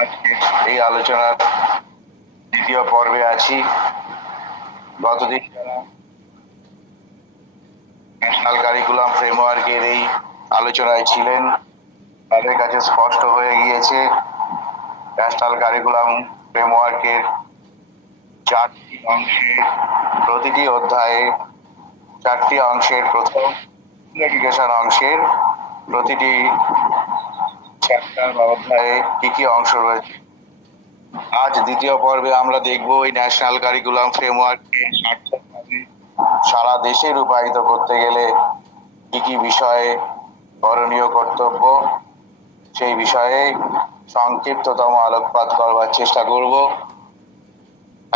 আজকে এই আলোচনার দ্বিতীয় পর্বে আছি। গতদিন যারা ন্যাশনাল কারিকুলাম ফ্রেমওয়ার্কের এই আলোচনায় ছিলেন তাদের কাছে স্পষ্ট হয়ে গিয়েছে ন্যাশনাল কারিকুলাম ফ্রেমওয়ার্কের 4টি অংশে, প্রতিটি অধ্যায়ে 4টি অংশের প্রথম এডুকেশন অংশের প্রতিটি চ্যাপ্টার বা অধ্যায়ে কি কি অংশ রয়েছে। আজ দ্বিতীয় পর্বে আমরা দেখব এই ন্যাশনাল কারিকুলাম ফ্রেমওয়ার্ককে সার্থকভাবে সারা দেশে রূপায়িত করতে গেলে কি কি বিষয়ে করণীয় কর্তব্য, সেই বিষয়ে সংক্ষিপ্ততম আলোকপাত করবার চেষ্টা করব।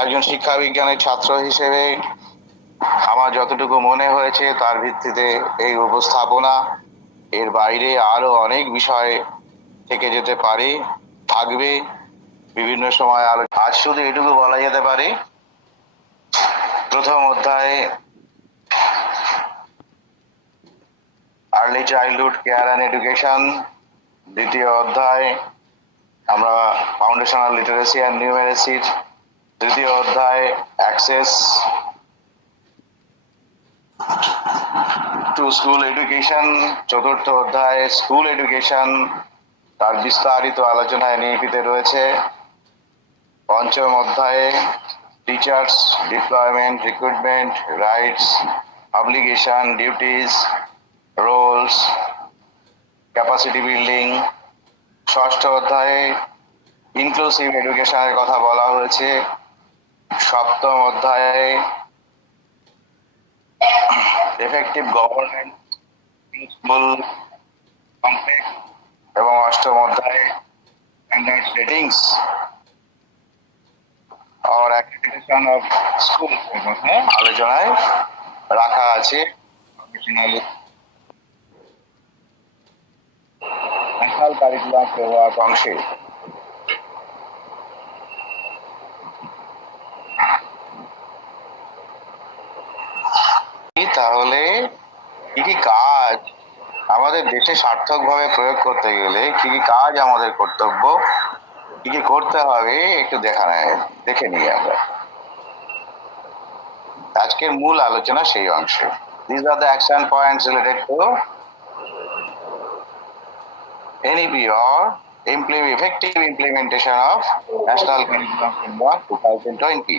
একজন শিক্ষা বিজ্ঞানের ছাত্র হিসেবে আমার যতটুকু মনে হয়েছে তার ভিত্তিতে এই উপস্থাপনা, এর বাইরে আরো অনেক বিষয় থেকে যেতে পারে, থাকবে বিভিন্ন সময় আজ শুধু এটুকু বলা যেতে পারে, প্রথম অধ্যায়ে early childhood care and education, দ্বিতীয় অধ্যায় আমরা ফাউন্ডেশনাল লিটারেসি অ্যান্ড নিউমেরেসির, তৃতীয় অধ্যায় অ্যাক্সেস টু স্কুল এডুকেশন, চতুর্থ অধ্যায় স্কুল এডুকেশন, তার বিস্তারিত আলোচনায় নিহিত রয়েছে। পঞ্চম অধ্যায়ে teachers deployment, recruitment, rights, obligation, duties, roles, capacity building. ষষ্ঠ অধ্যায়ে ইনক্লুসিভ এডুকেশনের কথা বলা হয়েছে। সপ্তম অধ্যায়ে এফেক্টিভ গভর্নমেন্ট স্কুল কমপ্লেক্স এবং অষ্টম অধ্যায়ে স্ট্যান্ডার্ড সেটিংস और accreditation of school আলোচনায় রাখা আছে ন্যাশনাল কারিকুলাম ফ্রেমওয়ার্ক অংশে। তাহলে কি কি কাজ আমাদের দেশে সার্থকভাবে প্রয়োগ করতে গেলে কি কি কাজ আমাদের কর্তব্য, কি কি করতে হবে একটু দেখে নিই আমরা। আজকের মূল আলোচনা সেই অংশে। These are the action points related to NEP or effective implementation of National Curriculum Framework 2020.